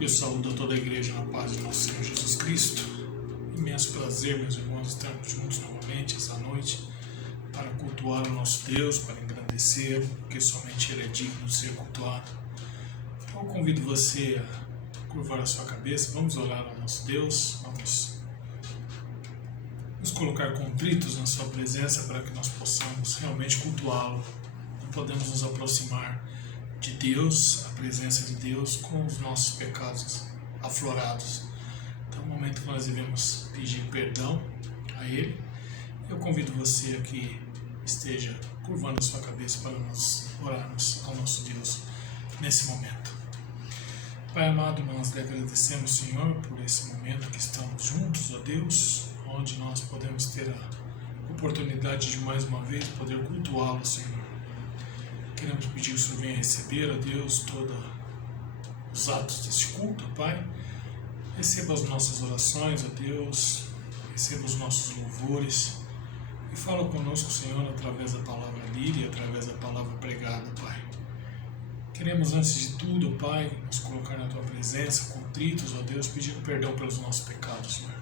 Eu saúdo a toda a igreja na paz de nosso Senhor Jesus Cristo. Imenso prazer, meus irmãos, estarmos juntos novamente essa noite para cultuar o nosso Deus, para engrandecer, porque somente Ele é digno de ser cultuado. Então eu convido você a curvar a sua cabeça, vamos orar ao nosso Deus, vamos nos colocar contritos na sua presença para que nós possamos realmente cultuá-lo. Não podemos nos aproximar de Deus, a presença de Deus, com os nossos pecados aflorados. Então é o momento que nós devemos pedir perdão a Ele. Eu convido você a que esteja curvando a sua cabeça para nós orarmos ao nosso Deus nesse momento. Pai amado, nós lhe agradecemos, Senhor, por esse momento que estamos juntos, ó Deus, onde nós podemos ter a oportunidade de mais uma vez poder cultuá-lo, Senhor. Queremos pedir que o Senhor venha receber, ó Deus, todos os atos deste culto, Pai. Receba as nossas orações, ó Deus, receba os nossos louvores e fala conosco, Senhor, através da palavra lida e através da palavra pregada, Pai. Queremos, antes de tudo, Pai, nos colocar na Tua presença, contritos, ó Deus, pedindo perdão pelos nossos pecados, Senhor,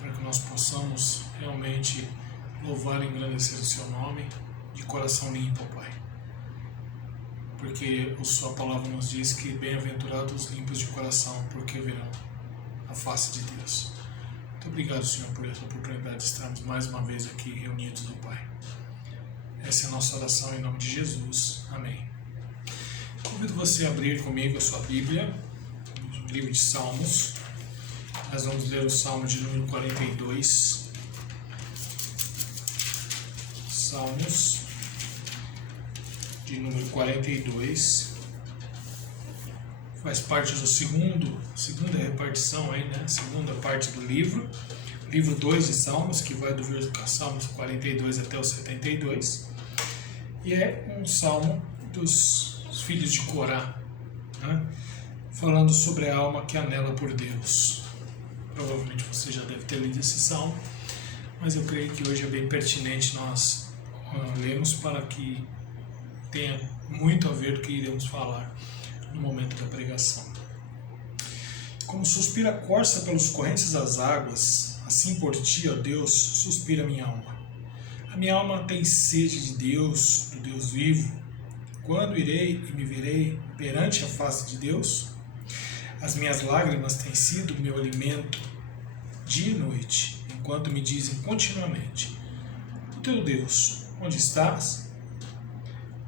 para que nós possamos realmente louvar e engrandecer o Seu nome de coração limpo, Pai. Porque a Sua palavra nos diz que bem-aventurados os limpos de coração, porque verão a face de Deus. Muito obrigado, Senhor, por essa oportunidade de estarmos mais uma vez aqui reunidos, ó Pai. Essa é a nossa oração em nome de Jesus. Amém. Convido você a abrir comigo a sua Bíblia, no livro de Salmos. Nós vamos ler o Salmo de número 42. Salmos de número 42. Faz parte do segunda repartição aí, né? Segunda parte do livro 2 de Salmos, que vai do Salmos 42 até o 72. E é um salmo dos filhos de Corá, né? Falando sobre a alma que anela por Deus. Provavelmente você já deve ter lido esse salmo, mas eu creio que hoje é bem pertinente nós lermos para que tenha muito a ver com o que iremos falar no momento da pregação. Como suspira a corça pelos correntes das águas, assim por ti, ó Deus, suspira a minha alma. A minha alma tem sede de Deus, do Deus vivo. Quando irei e me verei perante a face de Deus? As minhas lágrimas têm sido meu alimento dia e noite, enquanto me dizem continuamente: o teu Deus, onde estás?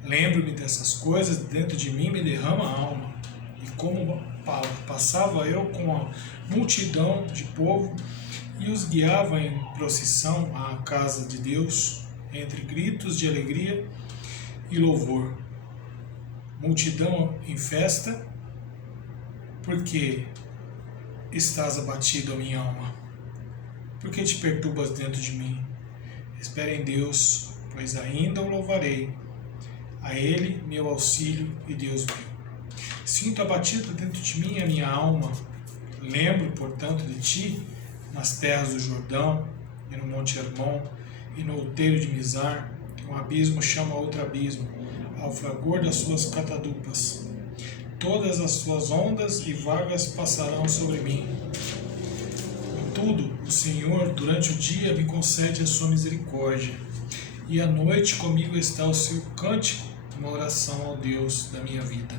Lembro-me dessas coisas, dentro de mim me derrama a alma. E como passava eu com a multidão de povo e os guiava em procissão à casa de Deus, entre gritos de alegria e louvor. Multidão em festa, porque estás abatido, a minha alma? Por que te perturbas dentro de mim? Espera em Deus, pois ainda o louvarei. A Ele, meu auxílio e Deus meu. Sinto abatido dentro de mim a minha alma. Lembro, portanto, de ti nas terras do Jordão, e no Monte Hermon, e no outeiro de Mizar. Um abismo chama outro abismo, ao fragor das suas catadupas. Todas as suas ondas e vagas passarão sobre mim. Contudo, o Senhor, durante o dia, me concede a sua misericórdia, e à noite comigo está o seu cântico, uma oração ao Deus da minha vida.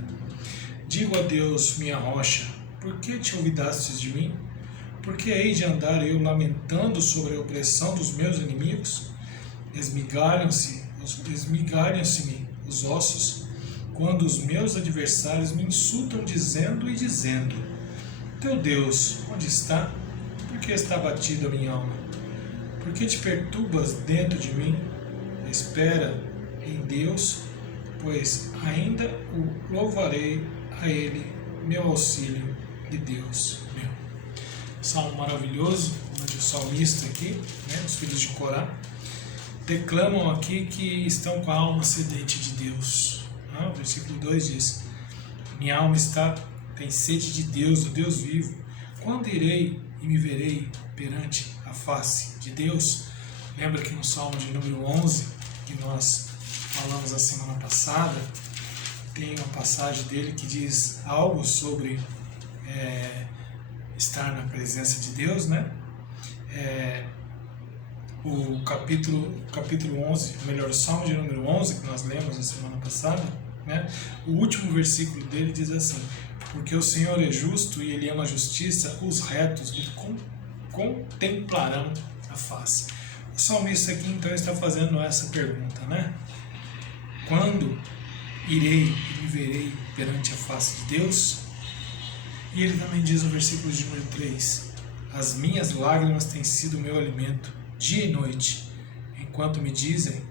Digo a Deus, minha rocha, por que te olvidastes de mim? Por que hei de andar eu lamentando sobre a opressão dos meus inimigos? Esmigalham-se-me os ossos, quando os meus adversários me insultam dizendo: teu Deus, onde está? Por que está abatida a minha alma? Por que te perturbas dentro de mim? Espera em Deus, pois ainda o louvarei, a Ele, meu auxílio e Deus meu. Salmo maravilhoso, onde o salmista aqui, né, os filhos de Corá, declamam aqui que estão com a alma sedente de Deus. O versículo 2 diz: minha alma tem sede de Deus, do Deus vivo. Quando irei e me verei perante a face de Deus? Lembra que no Salmo de número 11, que nós falamos a semana passada, tem uma passagem dele que diz algo sobre estar na presença de Deus, né? O capítulo 11, melhor, o Salmo de número 11, que nós lemos na semana passada, né? O último versículo dele diz assim: porque o Senhor é justo e Ele ama a justiça, os retos lhe contemplarão a face. O salmista aqui então está fazendo essa pergunta, né? Quando irei e me verei perante a face de Deus? E ele também diz no versículo de número 3: as minhas lágrimas têm sido meu alimento dia e noite, enquanto me dizem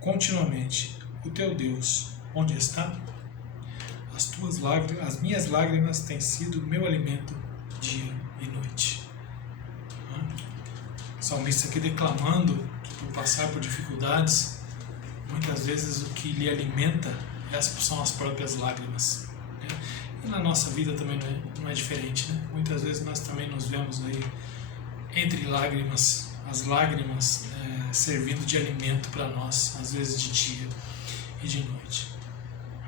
continuamente: o teu Deus, onde está? As minhas lágrimas têm sido meu alimento dia e noite. O salmista aqui declamando que por passar por dificuldades, muitas vezes o que lhe alimenta são as próprias lágrimas. E na nossa vida também não é diferente, né? Muitas vezes nós também nos vemos aí entre lágrimas, as lágrimas servindo de alimento para nós, às vezes de dia e de noite.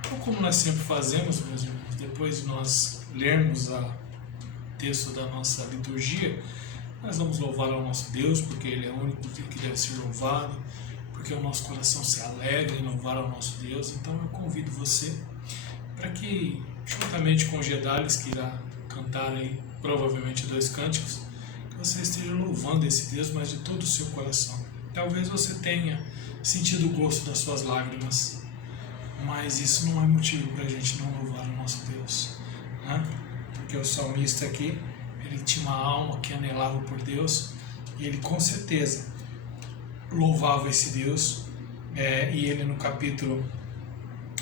Então, como nós sempre fazemos, meus irmãos, depois de nós lermos o texto da nossa liturgia, nós vamos louvar ao nosso Deus, porque Ele é o único que deve ser louvado, porque o nosso coração se alegra em louvar ao nosso Deus. Então eu convido você para que, juntamente com o Gedales, que irá cantar aí provavelmente 2 cânticos, que você esteja louvando esse Deus, mas de todo o seu coração. Talvez você tenha sentido o gosto das suas lágrimas, mas isso não é motivo para a gente não louvar o nosso Deus, né? Porque o salmista aqui, ele tinha uma alma que anelava por Deus, e ele com certeza louvava esse Deus, e ele no capítulo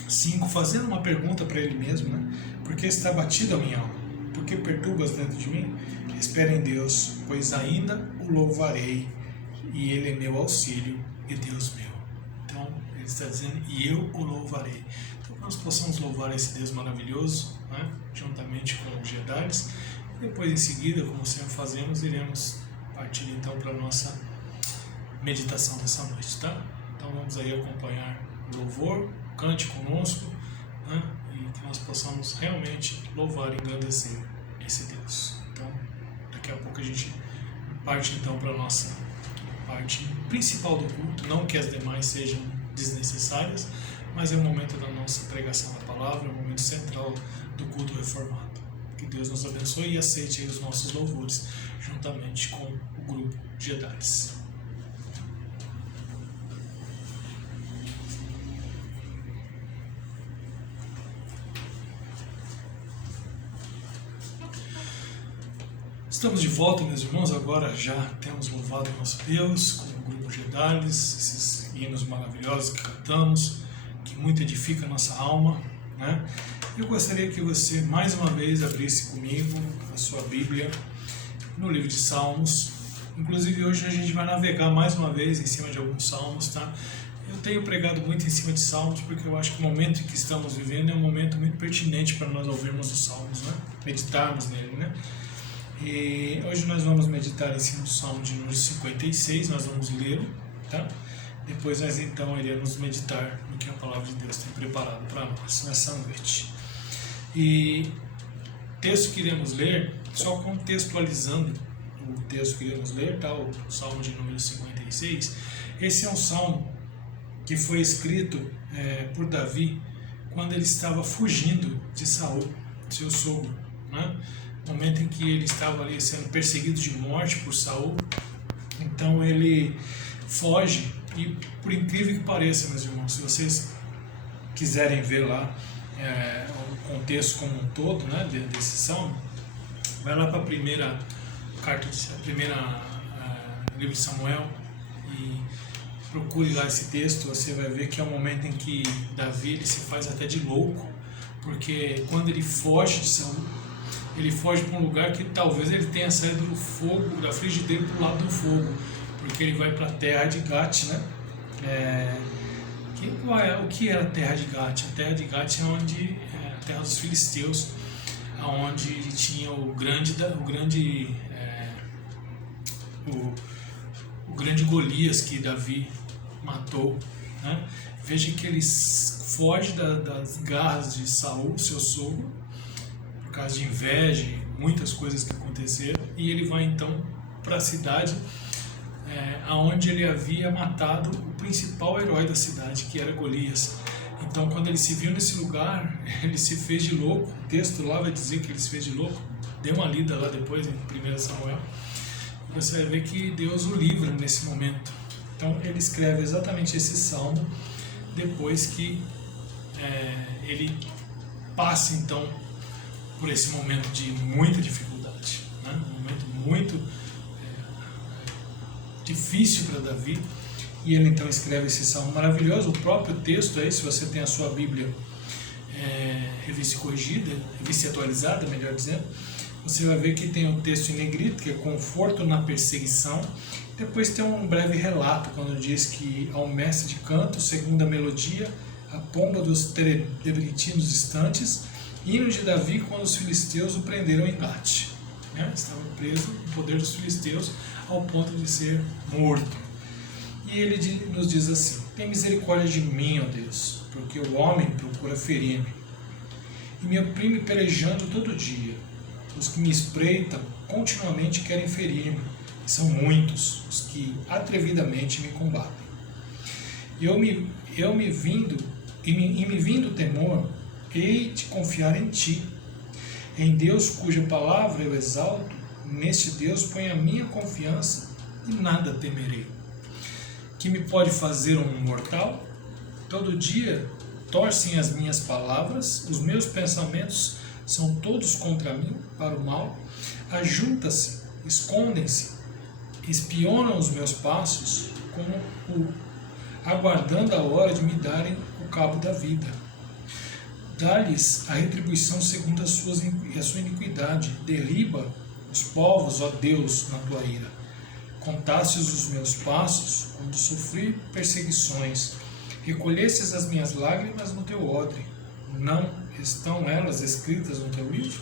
5, fazendo uma pergunta para ele mesmo, né? Por que está abatida a minha alma? Por que perturbas dentro de mim? Espera em Deus, pois ainda o louvarei, e Ele é meu auxílio e Deus meu. Então, ele está dizendo: e eu o louvarei. Então, que nós possamos louvar esse Deus maravilhoso, né? Juntamente com os Gedales. E depois, em seguida, como sempre fazemos, iremos partir então para a nossa meditação dessa noite, tá? Então, vamos aí acompanhar o louvor, cante conosco, né? E que nós possamos realmente louvar e engrandecer esse Deus. Então, daqui a pouco a gente parte então para a nossa parte principal do culto, não que as demais sejam desnecessárias, mas é o momento da nossa pregação da palavra, é o momento central do culto reformado. Que Deus nos abençoe e aceite aí os nossos louvores, juntamente com o grupo Gedales. Estamos de volta, meus irmãos. Agora já temos louvado o nosso Deus com o grupo Gedales, esses hinos maravilhosos que cantamos, que muito edifica a nossa alma, né? Eu gostaria que você mais uma vez abrisse comigo a sua Bíblia no livro de Salmos. Inclusive hoje a gente vai navegar mais uma vez em cima de alguns salmos, tá? Eu tenho pregado muito em cima de salmos porque eu acho que o momento em que estamos vivendo é um momento muito pertinente para nós ouvirmos os salmos, né? Meditarmos nele, né? E hoje nós vamos meditar em cima do Salmo de número 56, nós vamos lê-lo, tá? Depois nós então iremos meditar no que a palavra de Deus tem preparado para nós nessa noite. E o texto que iremos ler, só contextualizando o texto que iremos ler, tá? O Salmo de número 56, esse é um salmo que foi escrito por Davi quando ele estava fugindo de Saul, seu sogro, né? No momento em que ele estava ali sendo perseguido de morte por Saul. Então ele foge, e por incrível que pareça, meus irmãos, se vocês quiserem ver lá o contexto como um todo, né, desse salmo, vai lá para a primeira carta, livro de Samuel, e procure lá esse texto. Você vai ver que é um momento em que Davi ele se faz até de louco, porque quando ele foge de Saul, ele foge para um lugar que talvez ele tenha saído do fogo, da frigideira para o lado do fogo, porque ele vai para a terra de Gate, né? O que era a terra de Gate? A terra de Gate é onde a terra dos filisteus, onde tinha o grande Golias que Davi matou, né? Veja que ele foge das garras de Saul, seu sogro, causa de inveja, muitas coisas que aconteceram, e ele vai então para a cidade aonde ele havia matado o principal herói da cidade, que era Golias. Então, quando ele se viu nesse lugar, ele se fez de louco. O texto lá vai dizer que ele se fez de louco. Dê uma lida lá depois, em 1 Samuel. Você vai ver que Deus o livra nesse momento. Então, ele escreve exatamente esse salmo depois que ele passa, então, por esse momento de muita dificuldade, né? Um momento muito difícil para Davi, e ele então escreve esse salmo maravilhoso. O próprio texto aí, se você tem a sua Bíblia revista e corrigida, revista e atualizada, melhor dizendo, você vai ver que tem um texto em negrito, que é conforto na perseguição. Depois tem um breve relato, quando diz que ao mestre de canto, segundo a melodia, a pomba dos terebintinos distantes, hino de Davi quando os filisteus o prenderam em Gate. Estava preso no poder dos filisteus ao ponto de ser morto. E ele nos diz assim: tem misericórdia de mim, ó Deus, porque o homem procura ferir-me e me oprime pelejando todo dia. Os que me espreitam continuamente querem ferir-me, e são muitos os que atrevidamente me combatem. E me vindo o temor, hei de confiar em ti. Em Deus, cuja palavra eu exalto, neste Deus ponho a minha confiança e nada temerei. Que me pode fazer um mortal? Todo dia torcem as minhas palavras, os meus pensamentos são todos contra mim, para o mal. Ajuntam-se, escondem-se, espionam os meus passos, aguardando a hora de me darem o cabo da vida. Dá-lhes a retribuição segundo a sua iniquidade. Derriba os povos, ó Deus, na tua ira. Contastes os meus passos quando sofri perseguições. Recolhestes as minhas lágrimas no teu odre. Não estão elas escritas no teu livro?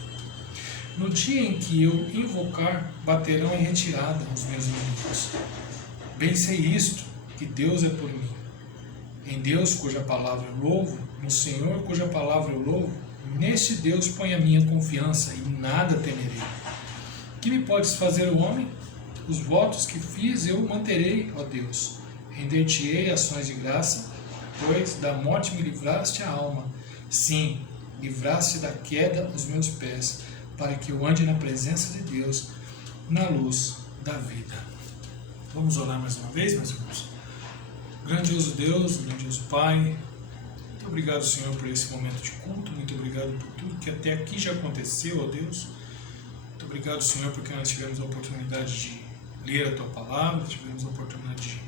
No dia em que eu invocar, baterão em retirada os meus inimigos. Bem sei isto, que Deus é por mim. Em Deus, cuja palavra eu louvo, no Senhor, cuja palavra eu louvo, neste Deus ponho a minha confiança e nada temerei. Que me podes fazer o homem? Os votos que fiz eu manterei, ó Deus. Render-te-ei ações de graça, pois da morte me livraste a alma. Sim, livraste da queda os meus pés, para que eu ande na presença de Deus, na luz da vida. Vamos orar mais uma vez, meus irmãos? Grandioso Deus, grandioso Pai, muito obrigado, Senhor, por esse momento de culto. Muito obrigado por tudo que até aqui já aconteceu, ó Deus. Muito obrigado, Senhor, porque nós tivemos a oportunidade de ler a Tua Palavra, tivemos a oportunidade de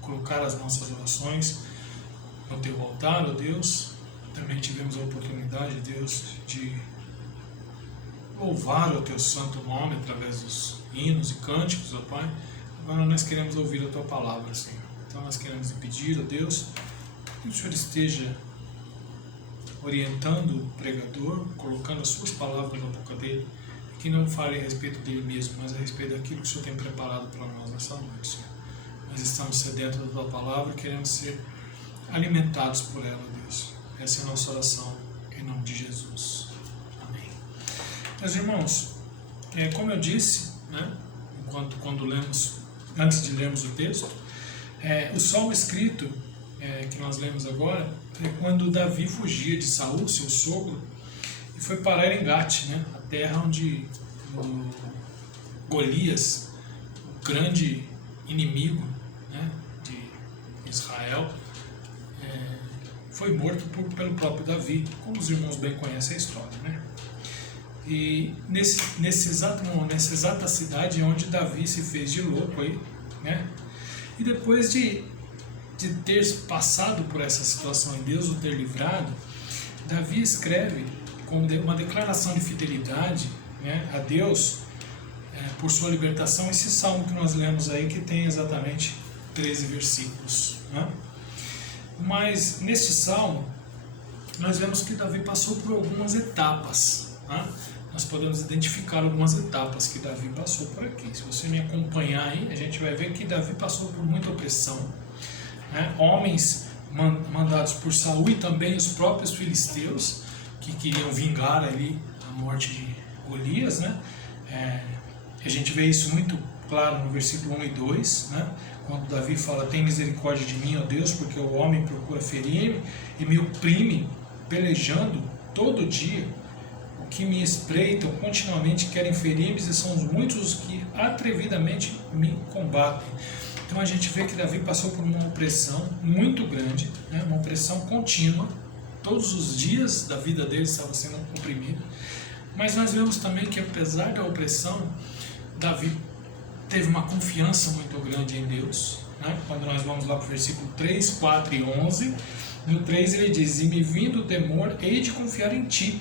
colocar as nossas orações no Teu altar, ó Deus. Também tivemos a oportunidade, Deus, de louvar o Teu santo nome através dos hinos e cânticos, ó Pai. Agora nós queremos ouvir a Tua Palavra, Senhor. Então nós queremos pedir a Deus que o Senhor esteja orientando o pregador, colocando as suas palavras na boca dele, e que não fale a respeito dele mesmo, mas a respeito daquilo que o Senhor tem preparado para nós nessa noite, Senhor. Nós estamos sedentos da Tua Palavra e queremos ser alimentados por ela, Deus. Essa é a nossa oração, em nome de Jesus. Amém. Meus irmãos, como eu disse, né, antes de lermos o texto, o salmo escrito que nós lemos agora é quando Davi fugia de Saul, seu sogro, e foi parar em Gate, né, a terra onde Golias, o grande inimigo, né, de Israel, foi morto pelo próprio Davi, como os irmãos bem conhecem a história, né? E nessa exata cidade é onde Davi se fez de louco aí, né? E depois de ter passado por essa situação e Deus o ter livrado, Davi escreve como uma declaração de fidelidade, né, a Deus por sua libertação, esse salmo que nós lemos aí, que tem exatamente 13 versículos, né? Mas neste salmo nós vemos que Davi passou por algumas etapas, né? Nós podemos identificar algumas etapas que Davi passou por aqui. Se você me acompanhar aí, a gente vai ver que Davi passou por muita opressão, né? Homens mandados por Saul e também os próprios filisteus, que queriam vingar ali morte de Golias, né? A gente vê isso muito claro no versículo 1 e 2, né? Quando Davi fala: tem misericórdia de mim, ó Deus, porque o homem procura ferir-me e me oprime, pelejando todo dia. O que me espreitam continuamente querem ferir-me, e são muitos os que atrevidamente me combatem. Então a gente vê que Davi passou por uma opressão muito grande, né? Uma opressão contínua. Todos os dias da vida dele estava sendo oprimido. Mas nós vemos também que, apesar da opressão, Davi teve uma confiança muito grande em Deus, né? Quando nós vamos lá para o versículo 3, 4 e 11, no 3 ele diz: e me vindo o temor, hei de confiar em ti.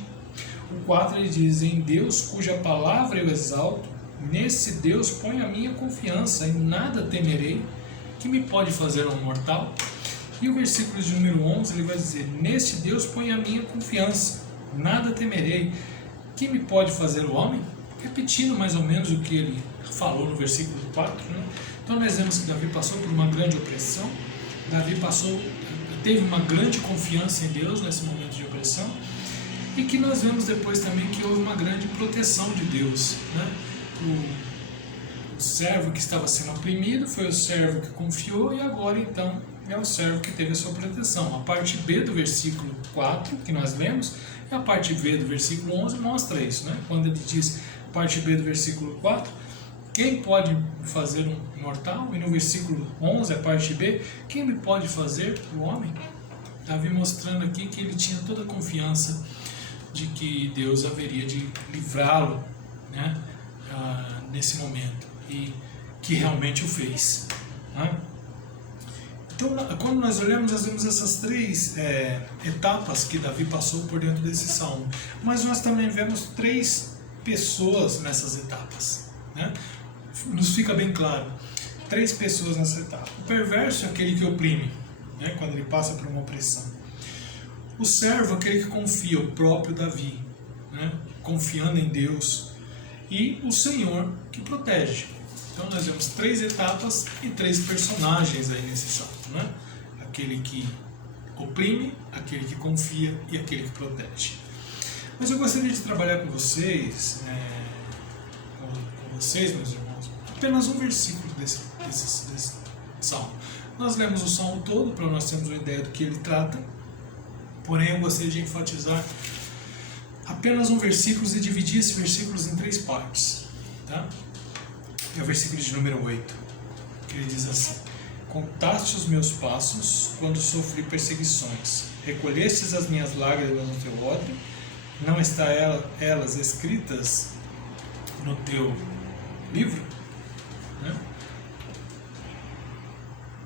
O 4 ele diz: em Deus cuja palavra eu exalto, nesse Deus ponho a minha confiança, e nada temerei, que me pode fazer um mortal. E o versículo de número 11 ele vai dizer: nesse Deus ponho a minha confiança, nada temerei, que me pode fazer o homem? Repetindo mais ou menos o que ele falou no versículo 4, né? Então nós vemos que Davi passou por uma grande opressão, Davi teve uma grande confiança em Deus nesse momento de opressão, e que nós vemos depois também que houve uma grande proteção de Deus, né? O servo que estava sendo oprimido foi o servo que confiou, e agora então é o servo que teve a sua proteção. A parte B do versículo 4 que nós lemos, e a parte B do versículo 11 mostra isso, né? Quando ele diz, parte B do versículo 4, quem pode fazer um mortal? E no versículo 11, a parte B, quem me pode fazer o homem? Davi mostrando aqui que ele tinha toda a confiança de que Deus haveria de livrá-lo, né? Nesse momento, e que realmente o fez, né? Então, quando nós olhamos, nós vemos essas três etapas que Davi passou por dentro desse salmo, mas nós também vemos três pessoas nessas etapas, né? Nos fica bem claro, três pessoas nessa etapa. O perverso é aquele que oprime, né? Quando ele passa por uma opressão. O servo é aquele que confia, o próprio Davi, né? Confiando em Deus. E o Senhor que protege. Então nós vemos três etapas e três personagens aí nesse salmo, né? Aquele que oprime, aquele que confia e aquele que protege. Mas eu gostaria de trabalhar com vocês, meus irmãos, apenas um versículo desse salmo. Nós lemos o salmo todo para nós termos uma ideia do que ele trata, porém eu gostaria de enfatizar apenas um versículo e dividir esses versículos em três partes, tá? É o versículo de número 8, que ele diz assim: contaste os meus passos quando sofri perseguições, recolhestes as minhas lágrimas no teu odre, não está elas escritas no teu livro? Né?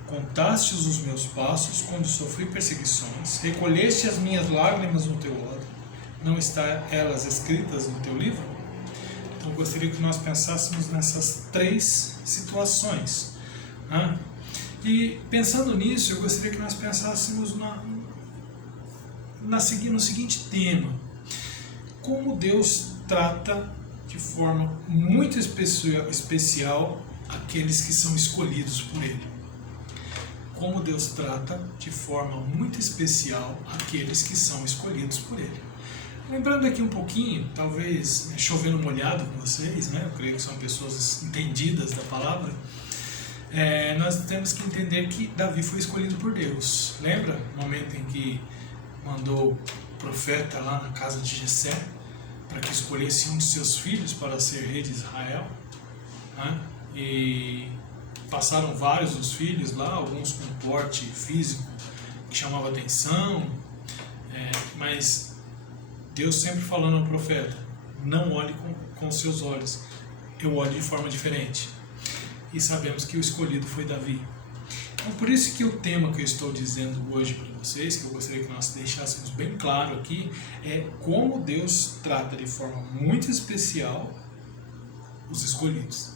Contastes os meus passos quando sofri perseguições, recolheste as minhas lágrimas no teu odre, não está elas escritas no teu livro? Então eu gostaria que nós pensássemos nessas três situações, né? E pensando nisso, eu gostaria que nós pensássemos no seguinte tema: como Deus trata de forma muito especial aqueles que são escolhidos por Ele. Como Deus trata de forma muito especial aqueles que são escolhidos por Ele. Lembrando aqui um pouquinho, talvez chovendo molhado com vocês, né? Eu creio que são pessoas entendidas da palavra. Nós temos que entender que Davi foi escolhido por Deus. Lembra o momento em que mandou o profeta lá na casa de Jessé para que escolhesse um de seus filhos para ser rei de Israel, né? E passaram vários dos filhos lá, alguns com porte físico que chamava atenção, mas Deus sempre falando ao profeta: não olhe com seus olhos, eu olho de forma diferente. E sabemos que o escolhido foi Davi. Então, por isso que o tema que eu estou dizendo hoje para vocês, que eu gostaria que nós deixássemos bem claro aqui, é como Deus trata de forma muito especial os escolhidos.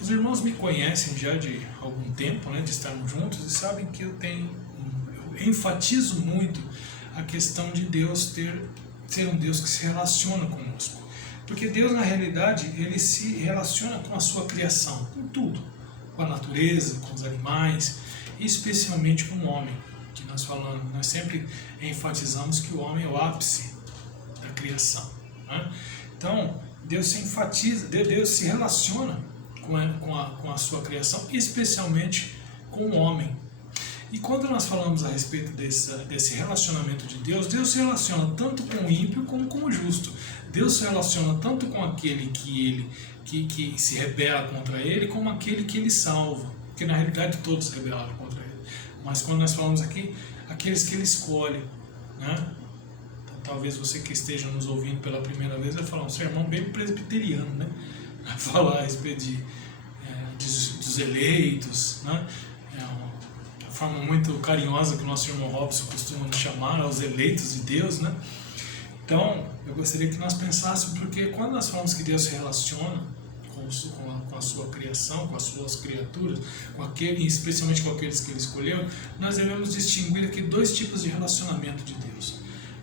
Os irmãos me conhecem já de algum tempo, né, de estarmos juntos, e sabem que eu enfatizo muito a questão de Deus ser um Deus que se relaciona conosco. Porque Deus, na realidade, ele se relaciona com a sua criação, com tudo, com a natureza, com os animais, e especialmente com o homem, que nós sempre enfatizamos que o homem é o ápice da criação, né? Então, Deus se enfatiza, Deus se relaciona com a sua criação, especialmente com o homem. E quando nós falamos a respeito desse relacionamento de Deus, Deus se relaciona tanto com o ímpio como com o justo. Deus se relaciona tanto com aquele que se rebela contra ele, como aquele que ele salva. Porque na realidade todos se rebelaram contra ele. Mas quando nós falamos aqui, aqueles que ele escolhe, né? Então, talvez você que esteja nos ouvindo pela primeira vez vai falar um sermão bem presbiteriano, né? Vai falar a respeito dos eleitos, né? Forma muito carinhosa que o nosso irmão Robson costuma nos chamar, aos eleitos de Deus, né? Então, eu gostaria que nós pensássemos, porque quando nós falamos que Deus se relaciona com a sua criação, com as suas criaturas, especialmente com aqueles que Ele escolheu, nós devemos distinguir aqui dois tipos de relacionamento de Deus,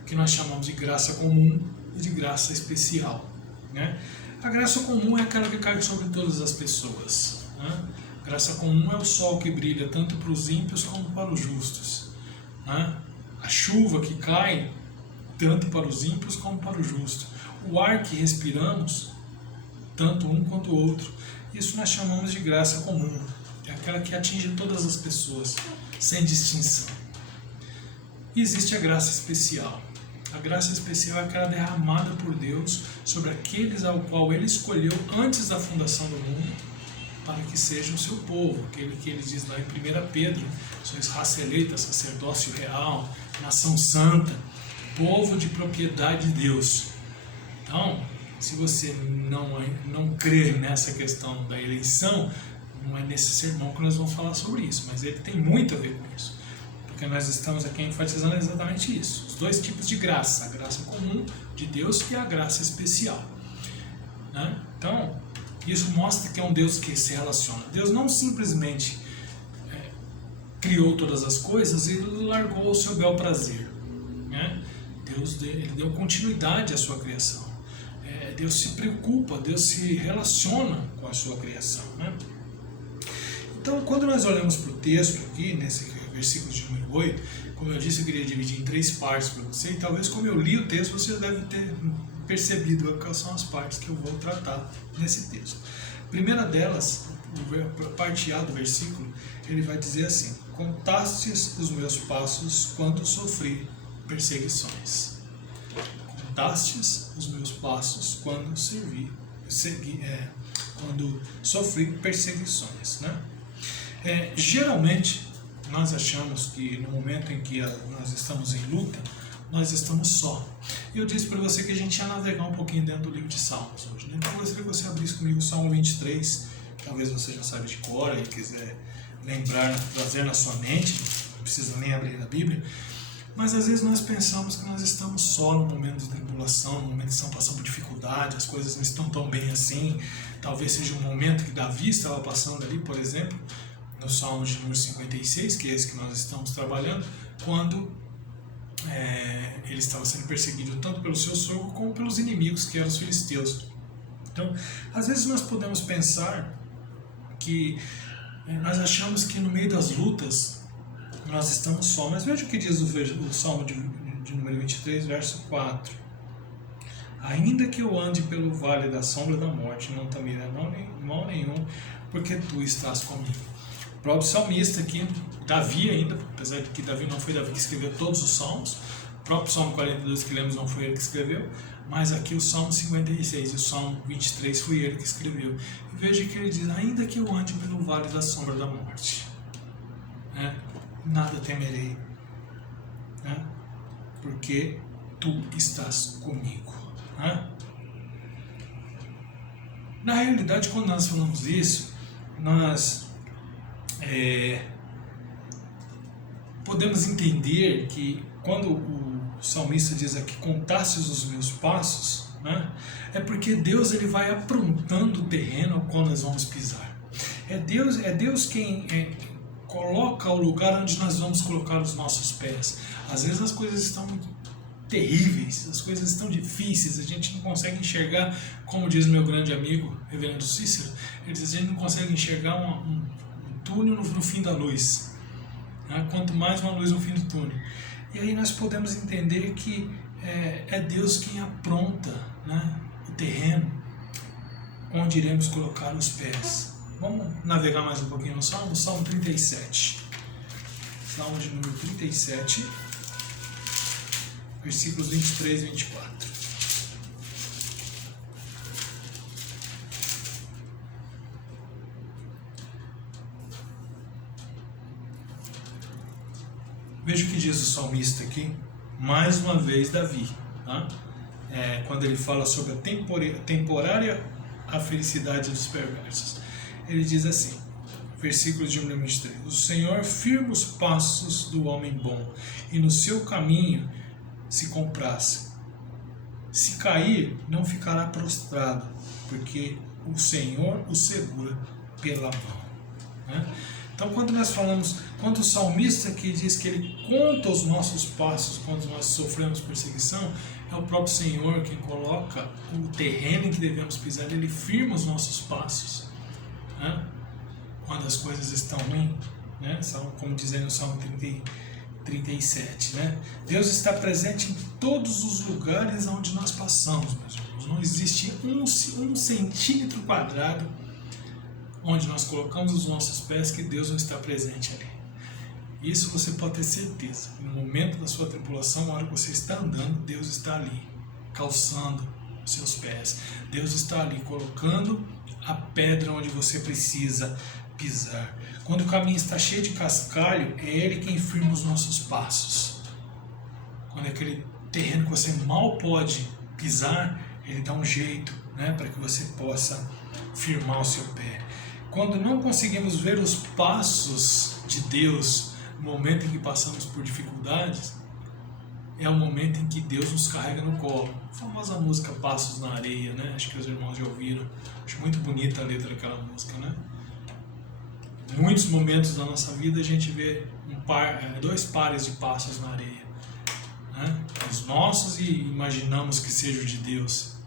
que nós chamamos de graça comum e de graça especial, né? A graça comum é aquela que cai sobre todas as pessoas, né? Graça comum é o sol que brilha tanto para os ímpios como para os justos, né? A chuva que cai tanto para os ímpios como para os justos. O ar que respiramos, tanto um quanto o outro. Isso nós chamamos de graça comum. É aquela que atinge todas as pessoas, sem distinção. E existe a graça especial. A graça especial é aquela derramada por Deus sobre aqueles ao qual Ele escolheu antes da fundação do mundo, para que sejam o seu povo, aquele que ele diz lá em 1 Pedro, sois raça eleita, sacerdócio real, nação santa, povo de propriedade de Deus. Então, se você não crer nessa questão da eleição, não é nesse sermão que nós vamos falar sobre isso, mas ele tem muito a ver com isso, porque nós estamos aqui enfatizando exatamente isso, os dois tipos de graça, a graça comum de Deus e a graça especial, né? Então, isso mostra que é um Deus que se relaciona. Deus não simplesmente criou todas as coisas e largou o seu bel prazer, né? Ele deu continuidade à sua criação. Deus se preocupa, Deus se relaciona com a sua criação, né? Então, quando nós olhamos para o texto aqui, nesse versículo de número 8, como eu disse, eu queria dividir em 3 partes para você, e talvez como eu li o texto, você deve ter percebido quais são as partes que eu vou tratar nesse texto. A primeira delas, a parte A do versículo, ele vai dizer assim: contastes os meus passos quando sofri perseguições. Contastes os meus passos quando quando sofri perseguições, né? Geralmente, nós achamos que no momento em que nós estamos em luta, nós estamos só. E eu disse para você que a gente ia navegar um pouquinho dentro do livro de Salmos hoje, né? Então eu gostaria que você abrisse comigo o Salmo 23, talvez você já saiba de cor e quiser lembrar, trazer na sua mente, não precisa nem abrir a Bíblia, mas às vezes nós pensamos que nós estamos só no momento de tribulação, no momento que estamos passando por dificuldade, as coisas não estão tão bem assim, talvez seja um momento que Davi estava passando ali, por exemplo, no Salmo de número 56, que é esse que nós estamos trabalhando, quando ele estava sendo perseguido tanto pelo seu sogro como pelos inimigos, que eram os filisteus. Então, às vezes nós podemos pensar que nós achamos que no meio das lutas nós estamos só, mas veja o que diz o Salmo de número 23, verso 4. Ainda que eu ande pelo vale da sombra da morte, não temerei mal nenhum, porque tu estás comigo. O próprio salmista aqui, Davi ainda, apesar de que Davi não foi Davi que escreveu todos os salmos, o próprio Salmo 42 que lemos não foi ele que escreveu, mas aqui o Salmo 56 e o Salmo 23 foi ele que escreveu. E veja que ele diz: ainda que eu ande pelo vale da sombra da morte, nada temerei, porque tu estás comigo. Na realidade, quando nós falamos isso, nós podemos entender que quando o salmista diz aqui: contastes os meus passos, é porque Deus ele vai aprontando o terreno ao qual nós vamos pisar. É Deus quem coloca o lugar onde nós vamos colocar os nossos pés. Às vezes as coisas estão terríveis, as coisas estão difíceis, a gente não consegue enxergar, como diz meu grande amigo, reverendo Cícero, ele diz: a gente não consegue enxergar um túnel no fim da luz, quanto mais uma luz no fim do túnel. E aí nós podemos entender que é Deus quem apronta, né, o terreno onde iremos colocar os pés. Vamos navegar mais um pouquinho no Salmo? Salmo 37. Salmo de número 37, versículos 23 e 24. Veja o que diz o salmista aqui, mais uma vez Davi, tá? Quando ele fala sobre a temporária a felicidade dos perversos. Ele diz assim, versículo de número 23, o Senhor firma os passos do homem bom, e no seu caminho se compraz. Se cair, não ficará prostrado, porque o Senhor o segura pela mão. Né? Então, quando nós falamos, quando o salmista aqui diz que ele conta os nossos passos quando nós sofremos perseguição, é o próprio Senhor quem coloca o terreno em que devemos pisar, ele firma os nossos passos, né? Quando as coisas estão ruins, né? Como diz aí no Salmo 37, né? Deus está presente em todos os lugares onde nós passamos, meus irmãos. Não existe um centímetro quadrado onde nós colocamos os nossos pés que Deus não está presente ali. Isso você pode ter certeza. No momento da sua tribulação, na hora que você está andando, Deus está ali, calçando os seus pés. Deus está ali, colocando a pedra onde você precisa pisar. Quando o caminho está cheio de cascalho, é Ele quem firma os nossos passos. Quando é aquele terreno que você mal pode pisar, Ele dá um jeito, né, para que você possa firmar o seu pé. Quando não conseguimos ver os passos de Deus no momento em que passamos por dificuldades, é o momento em que Deus nos carrega no colo. A famosa música Passos na Areia, né? Acho que os irmãos já ouviram. Acho muito bonita a letra daquela música, né? Em muitos momentos da nossa vida a gente vê dois pares de passos na areia, né? Os nossos e imaginamos que sejam de Deus.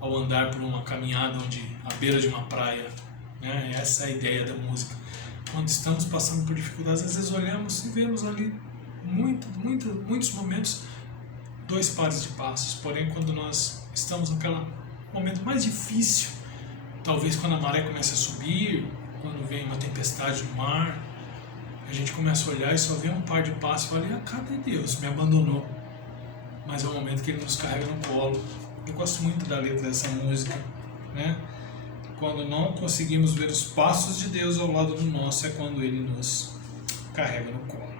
Ao andar por uma caminhada à beira de uma praia, né? Essa é a ideia da música. Quando estamos passando por dificuldades, às vezes olhamos e vemos ali muitos momentos dois pares de passos. Porém, quando nós estamos naquele momento mais difícil, talvez quando a maré começa a subir, quando vem uma tempestade no mar, a gente começa a olhar e só vê um par de passos e fala, cadê Deus? Me abandonou. Mas é o momento que Ele nos carrega no colo. Eu gosto muito da letra dessa música, né? Quando não conseguimos ver os passos de Deus ao lado do nosso, é quando Ele nos carrega no colo.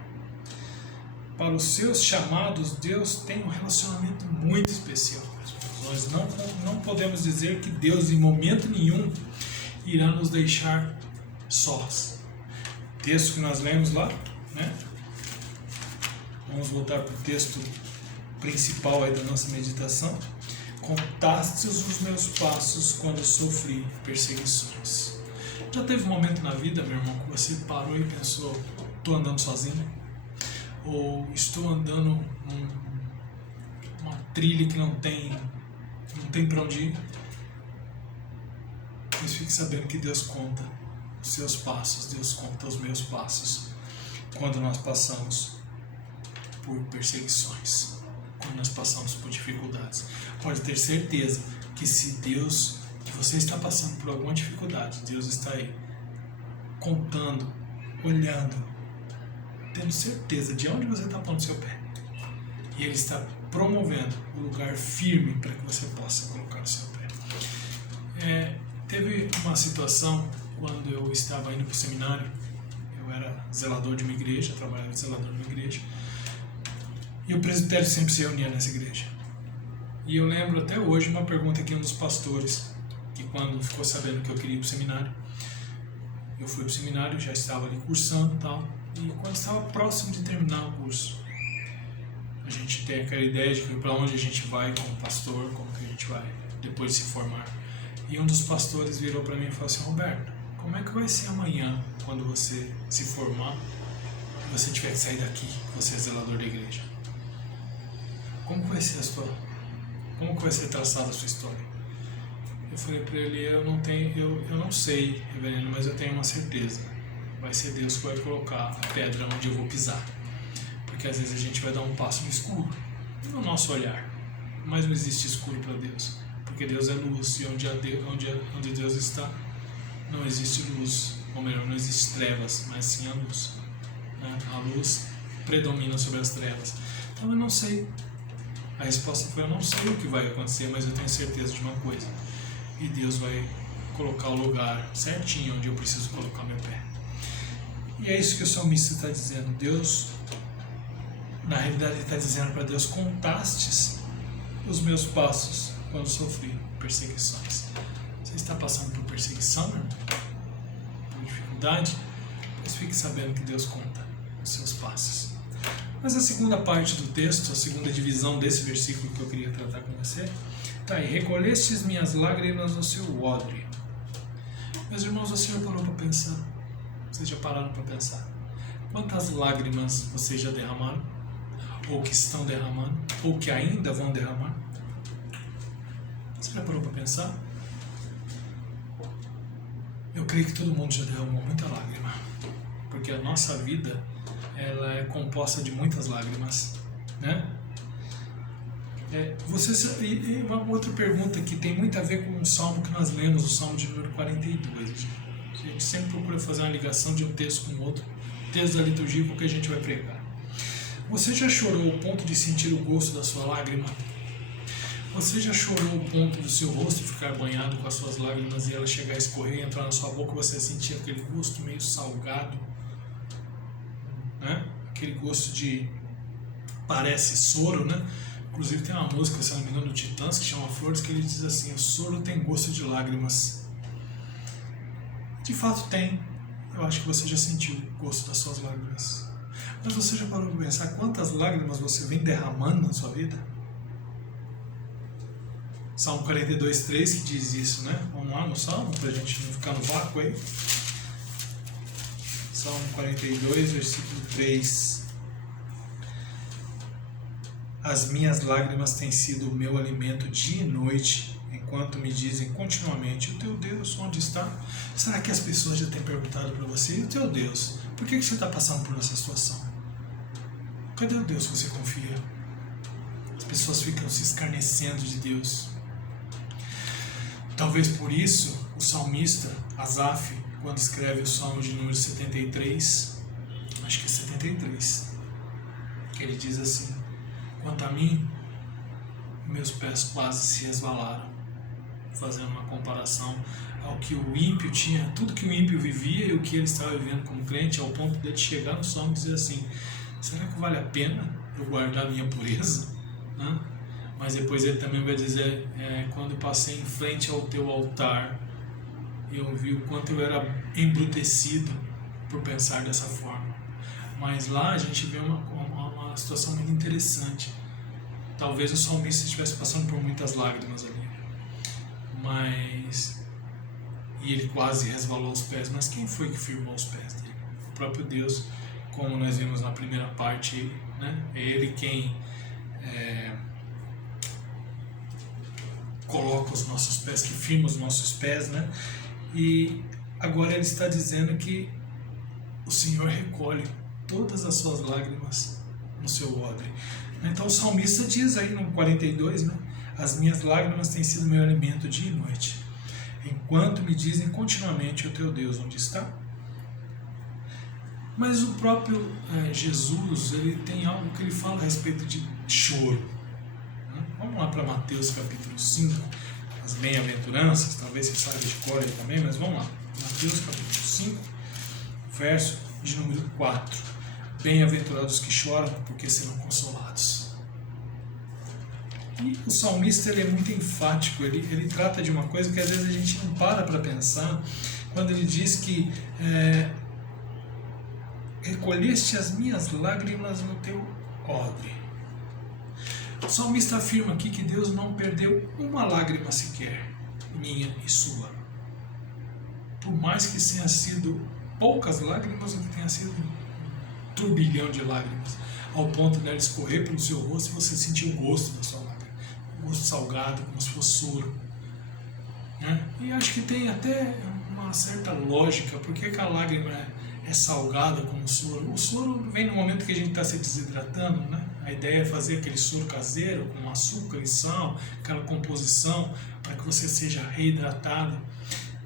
Para os seus chamados, Deus tem um relacionamento muito especial. Nós não podemos dizer que Deus, em momento nenhum, irá nos deixar sós. O texto que nós lemos lá, né? Vamos voltar para o texto principal aí da nossa meditação. Contastes os meus passos quando sofri perseguições. Já teve um momento na vida, meu irmão, que você parou e pensou, estou andando sozinho? Ou estou andando uma trilha que não tem para onde ir? Mas fique sabendo que Deus conta os seus passos, Deus conta os meus passos quando nós passamos por perseguições, quando nós passamos por dificuldades. Pode ter certeza que que você está passando por alguma dificuldade, Deus está aí contando, olhando, tendo certeza de onde você está pondo o seu pé. E Ele está promovendo o lugar firme para que você possa colocar o seu pé. Teve uma situação quando eu estava indo para o seminário. Eu era zelador de uma igreja, trabalhava de zelador de uma igreja, e o presbitério sempre se reunia nessa igreja. E eu lembro até hoje uma pergunta que um dos pastores, que quando ficou sabendo que eu queria ir para o seminário, eu fui para o seminário, já estava ali cursando e tal, e quando estava próximo de terminar o curso, a gente tem aquela ideia de para onde a gente vai como pastor, como que a gente vai depois de se formar. E um dos pastores virou para mim e falou assim, Roberto, como é que vai ser amanhã, quando você se formar, e você tiver que sair daqui, você é zelador da igreja? Como vai ser como vai ser traçada a sua história? Eu falei para ele, eu não sei, reverendo, mas eu tenho uma certeza. Vai ser Deus que vai colocar a pedra onde eu vou pisar. Porque às vezes a gente vai dar um passo no escuro. no nosso olhar. Mas não existe escuro para Deus, porque Deus é luz, e onde Deus está, não existe luz, ou melhor, não existe trevas, mas sim a luz. Né? A luz predomina sobre as trevas. Então eu não sei. A resposta foi: eu não sei o que vai acontecer, mas eu tenho certeza de uma coisa: e Deus vai colocar o lugar certinho onde eu preciso colocar meu pé. E é isso que o salmista está dizendo. Deus, na realidade, ele está dizendo para Deus: contastes os meus passos quando sofri perseguições. Você está passando por perseguição, irmão? Por dificuldade? Pois fique sabendo que Deus conta os seus passos. Mas a segunda parte do texto, a segunda divisão desse versículo que eu queria tratar com você, está aí: recolhestes minhas lágrimas no seu odre. Meus irmãos, você já parou para pensar? Vocês já pararam para pensar? Quantas lágrimas vocês já derramaram? Ou que estão derramando? Ou que ainda vão derramar? Você já parou para pensar? Eu creio que todo mundo já derramou muita lágrima. Porque a nossa vida, ela é composta de muitas lágrimas, né? E uma outra pergunta que tem muito a ver com o salmo que nós lemos, o salmo de número 42. A gente sempre procura fazer uma ligação de um texto com o outro, texto da liturgia com o que a gente vai pregar. Você já chorou ao ponto de sentir o gosto da sua lágrima? Você já chorou ao ponto do seu rosto ficar banhado com as suas lágrimas e ela chegar a escorrer e entrar na sua boca e você sentir aquele gosto meio salgado? Né? Aquele gosto de... parece soro, né? Inclusive tem uma música, se não me engano, do Titãs, que chama Flores, que ele diz assim: o soro tem gosto de lágrimas. De fato tem. Eu acho que você já sentiu o gosto das suas lágrimas. Mas você já parou para pensar quantas lágrimas você vem derramando na sua vida? Salmo 42:3 que diz isso, né? Vamos lá no Salmo, para a gente não ficar no vácuo aí. Salmo 42, versículo 3. As minhas lágrimas têm sido o meu alimento dia e noite, enquanto me dizem continuamente: o teu Deus, onde está? Será que as pessoas já têm perguntado para você: e o teu Deus? Por que você está passando por essa situação? Cadê o Deus que você confia? As pessoas ficam se escarnecendo de Deus. Talvez por isso o salmista Asaf, quando escreve o Salmo de número 73, acho que é 73, ele diz assim: quanto a mim, meus pés quase se resvalaram, fazendo uma comparação ao que o ímpio tinha, tudo que o ímpio vivia e o que ele estava vivendo como crente, ao ponto de chegar no Salmo e dizer assim: será que vale a pena eu guardar a minha pureza? Né? Mas depois ele também vai dizer: quando eu passei em frente ao teu altar, eu vi o quanto eu era embrutecido por pensar dessa forma. Mas lá a gente vê uma situação muito interessante. Talvez o salmista estivesse passando por muitas lágrimas ali, e ele quase resvalou os pés. Mas quem foi que firmou os pés dele? O próprio Deus, como nós vimos na primeira parte, né? É ele quem coloca os nossos pés, que firma os nossos pés, né? E agora ele está dizendo que o Senhor recolhe todas as suas lágrimas no seu odre. Então o salmista diz aí no 42, né? As minhas lágrimas têm sido meu alimento dia e noite, enquanto me dizem continuamente: o teu Deus, onde está? Mas o próprio Jesus, ele tem algo que ele fala a respeito de choro. Né? Vamos lá para Mateus capítulo 5, as bem-aventuranças, talvez você saiba de cor aí também, mas vamos lá. Mateus capítulo 5, verso de número 4. Bem-aventurados que choram, porque serão consolados. E o salmista, ele é muito enfático, ele trata de uma coisa que às vezes a gente não para pensar, quando ele diz que recolheste as minhas lágrimas no teu odre. O salmista afirma aqui que Deus não perdeu uma lágrima sequer, minha e sua. Por mais que tenha sido poucas lágrimas, ou que tenha sido um turbilhão de lágrimas, ao ponto de ela escorrer pelo seu rosto e você sentir o gosto da sua lágrima, o gosto salgado, como se fosse soro. Né? E acho que tem até uma certa lógica, porque que a lágrima é salgada como soro. O soro vem no momento que a gente está se desidratando, né? A ideia é fazer aquele soro caseiro com açúcar e sal, aquela composição, para que você seja reidratado.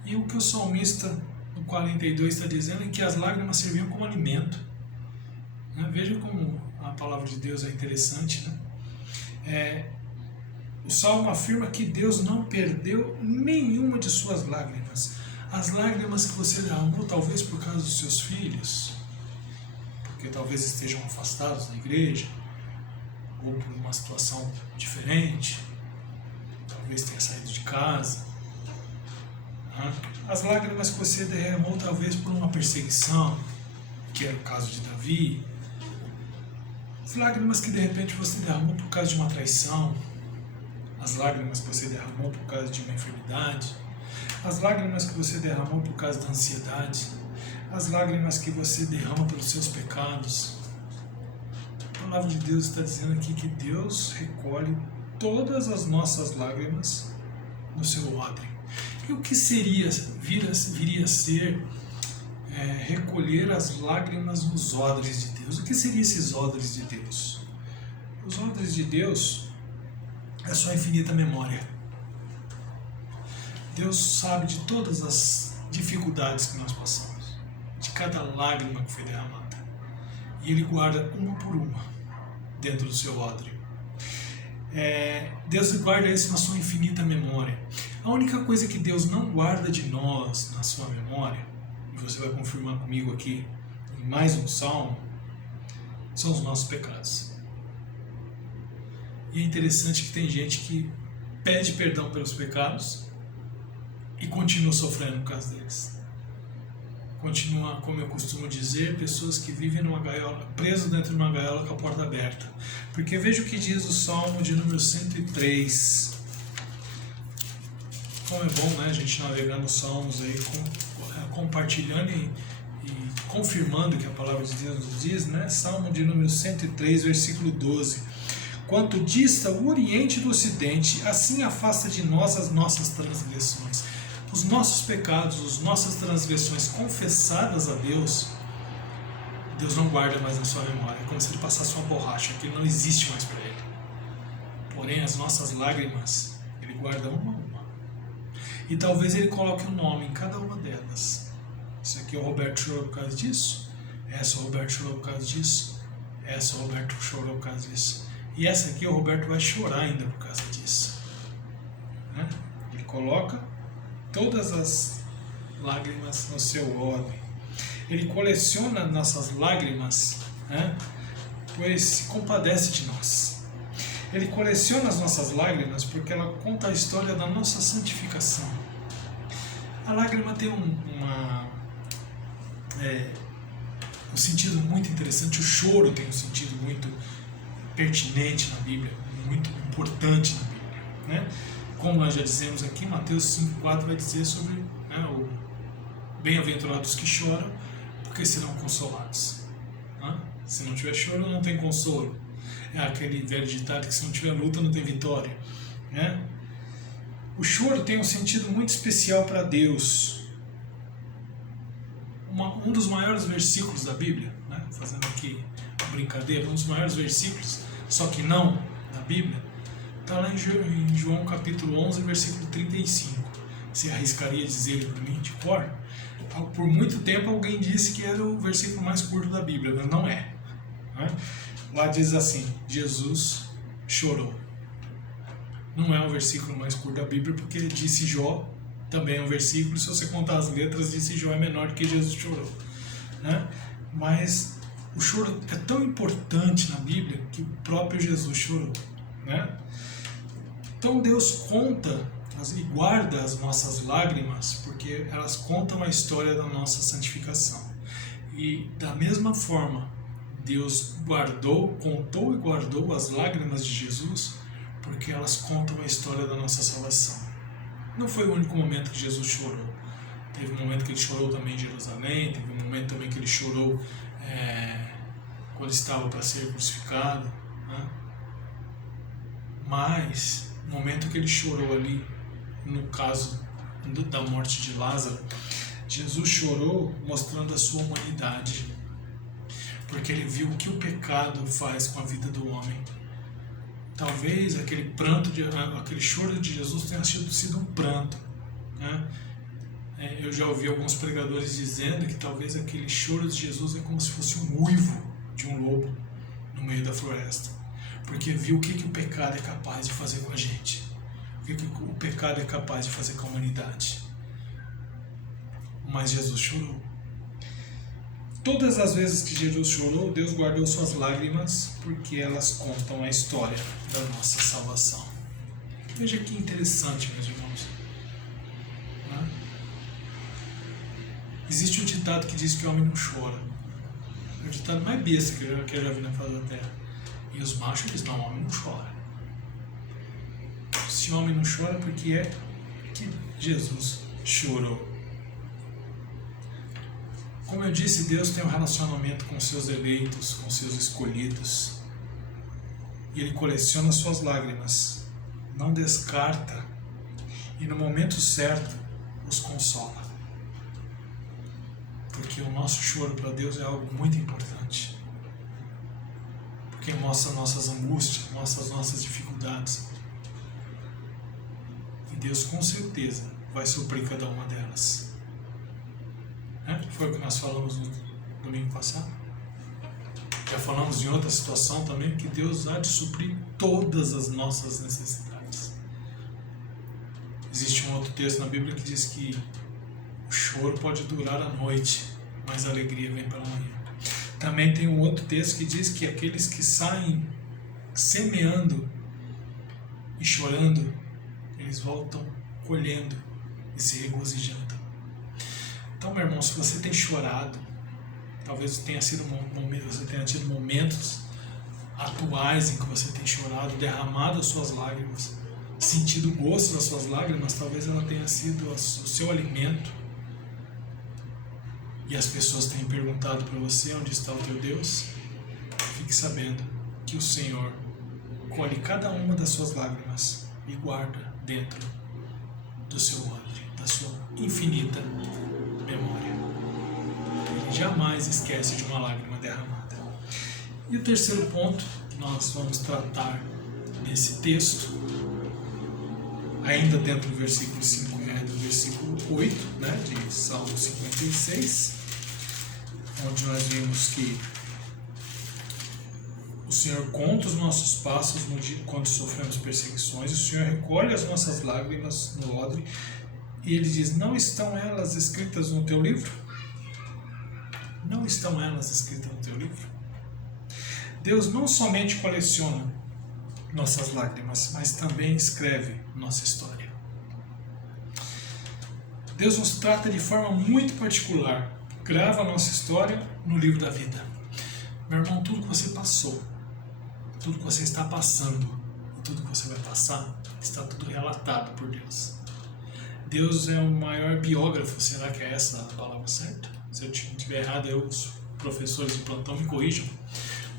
E o que o salmista no 42 está dizendo é que as lágrimas serviam como alimento. Né? Veja como a palavra de Deus é interessante, né? O Salmo afirma que Deus não perdeu nenhuma de suas lágrimas. As lágrimas que você derramou, talvez por causa dos seus filhos, porque talvez estejam afastados da igreja, ou por uma situação diferente, talvez tenha saído de casa. As lágrimas que você derramou, talvez por uma perseguição, que era o caso de Davi. As lágrimas que de repente você derramou por causa de uma traição. As lágrimas que você derramou por causa de uma enfermidade. As lágrimas que você derramou por causa da ansiedade. As lágrimas que você derrama pelos seus pecados. A palavra de Deus está dizendo aqui que Deus recolhe todas as nossas lágrimas no seu odre. E o que viria a ser recolher as lágrimas nos odres de Deus? O que seriam esses odres de Deus? Os odres de Deus é a sua infinita memória. Deus sabe de todas as dificuldades que nós passamos, de cada lágrima que foi derramada. E Ele guarda uma por uma dentro do seu odre. Deus guarda isso na sua infinita memória. A única coisa que Deus não guarda de nós na sua memória, e você vai confirmar comigo aqui em mais um salmo, são os nossos pecados. E é interessante que tem gente que pede perdão pelos pecados e continua sofrendo por causa deles. Continua, como eu costumo dizer, pessoas que vivem numa gaiola, presos dentro de uma gaiola com a porta aberta. Porque veja o que diz o Salmo de número 103. Como é bom, né, a gente navegando os Salmos aí, compartilhando e confirmando o que a palavra de Deus nos diz, né? Salmo de número 103, versículo 12. Quanto dista o Oriente do Ocidente, assim afasta de nós as nossas transgressões. Os nossos pecados, as nossas transgressões confessadas a Deus, Deus não guarda mais na sua memória. É como se Ele passasse uma borracha, que não existe mais para Ele. Porém, as nossas lágrimas, Ele guarda uma a uma. E talvez Ele coloque um nome em cada uma delas. Isso aqui o Roberto chorou por causa disso. Essa o Roberto chorou por causa disso. Essa o Roberto chorou por causa disso. E essa aqui o Roberto vai chorar ainda por causa disso. Né? Ele coloca todas as lágrimas no seu odre. Ele coleciona nossas lágrimas, né? Pois se compadece de nós. Ele coleciona as nossas lágrimas porque ela conta a história da nossa santificação. A lágrima tem um sentido muito interessante. O choro tem um sentido muito pertinente na Bíblia, muito importante na Bíblia, né? Como nós já dizemos aqui, Mateus 5,4 vai dizer sobre, né, o bem-aventurados que choram, porque serão consolados. Né? Se não tiver choro, não tem consolo. É aquele velho ditado que se não tiver luta, não tem vitória. Né? O choro tem um sentido muito especial para Deus. Um dos maiores versículos da Bíblia, né, fazendo aqui uma brincadeira, um dos maiores versículos, só que não da Bíblia, está lá em João capítulo 11, versículo 35. Você arriscaria dizer ele para mim de cor? Por muito tempo alguém disse que era o versículo mais curto da Bíblia, mas não é. Né? Lá diz assim: Jesus chorou. Não é o versículo mais curto da Bíblia, porque disse Jó também é um versículo. Se você contar as letras, disse Jó é menor do que Jesus chorou. Né? Mas o choro é tão importante na Bíblia que o próprio Jesus chorou. Né? Então Deus conta e guarda as nossas lágrimas porque elas contam a história da nossa santificação. E da mesma forma, Deus contou e guardou as lágrimas de Jesus porque elas contam a história da nossa salvação. Não foi o único momento que Jesus chorou. Teve um momento que ele chorou também em Jerusalém, teve um momento também que ele chorou quando estava para ser crucificado. Né? Mas o momento que ele chorou ali, no caso da morte de Lázaro, Jesus chorou mostrando a sua humanidade, porque ele viu o que o pecado faz com a vida do homem. Talvez aquele choro de Jesus tenha sido um pranto, né? Eu já ouvi alguns pregadores dizendo que talvez aquele choro de Jesus é como se fosse um uivo de um lobo no meio da floresta, porque viu o que o pecado é capaz de fazer com a gente, o que o pecado é capaz de fazer com a humanidade. Mas Jesus chorou. Todas as vezes que Jesus chorou, Deus guardou suas lágrimas, porque elas contam a história da nossa salvação. Veja que interessante, meus irmãos. Existe um ditado que diz que o homem não chora. É o ditado mais besta que eu já vi na face da terra. E os machos dizem, não, o homem não chora. Se o homem não chora, porque é que Jesus chorou. Como eu disse, Deus tem um relacionamento com seus eleitos, com seus escolhidos. E Ele coleciona suas lágrimas, não descarta e no momento certo os consola. Porque o nosso choro para Deus é algo muito importante. Porque mostra nossas angústias, mostra as nossas dificuldades. E Deus com certeza vai suprir cada uma delas. Foi o que nós falamos no domingo passado. Já falamos em outra situação também, que Deus há de suprir todas as nossas necessidades. Existe um outro texto na Bíblia que diz que o choro pode durar a noite, mas a alegria vem pela manhã. Também tem um outro texto que diz que aqueles que saem semeando e chorando, eles voltam colhendo e se regozijando. Então, meu irmão, se você tem chorado, talvez você tenha tido momentos atuais em que você tem chorado, derramado as suas lágrimas, sentido o gosto das suas lágrimas, talvez ela tenha sido o seu alimento. E as pessoas têm perguntado para você onde está o teu Deus. Fique sabendo que o Senhor colhe cada uma das suas lágrimas e guarda dentro do seu odre, da sua infinita memória. Ele jamais esquece de uma lágrima derramada. E o terceiro ponto que nós vamos tratar nesse texto, ainda dentro do versículo 5, do versículo 8, de Salmo 56, onde nós vimos que o Senhor conta os nossos passos no dia quando sofremos perseguições, o Senhor recolhe as nossas lágrimas no odre, e Ele diz, não estão elas escritas no teu livro? Não estão elas escritas no teu livro? Deus não somente coleciona nossas lágrimas, mas também escreve nossa história. Deus nos trata de forma muito particular, grava a nossa história no livro da vida. Meu irmão, tudo que você passou, tudo que você está passando e tudo que você vai passar, está tudo relatado por Deus. Deus é o maior biógrafo, será que é essa a palavra certa? Se eu estiver errado, os professores de plantão me corrijam.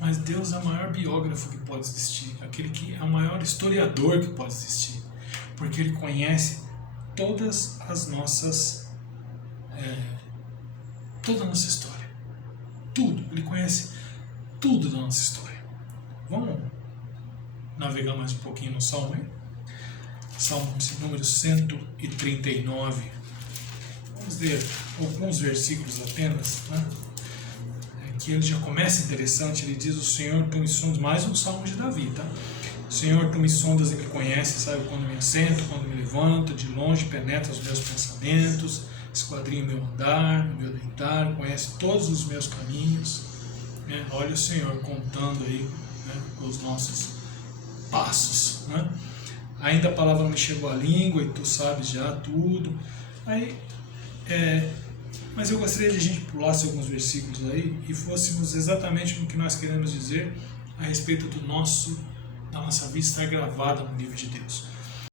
Mas Deus é o maior biógrafo que pode existir, aquele que é o maior historiador que pode existir, porque Ele conhece todas as nossas, toda a nossa história, tudo, Ele conhece tudo da nossa história. Vamos navegar mais um pouquinho no Salmo, hein? Salmo número 139. Vamos ler alguns versículos apenas, que ele já começa interessante. Ele diz, o Senhor, tu me sondas, mais um salmo de Davi, tá? Senhor, tu me sondas e me conheces, sabe quando me assento, quando me levanto, de longe penetra os meus pensamentos, esquadrinha o meu andar, o meu deitar, conhece todos os meus caminhos. Olha o Senhor contando aí, os nossos passos, Ainda a palavra não me chegou à língua e tu sabes já tudo. Mas eu gostaria de a gente pulasse alguns versículos aí e fôssemos exatamente no que nós queremos dizer a respeito da nossa vida estar gravada no livro de Deus.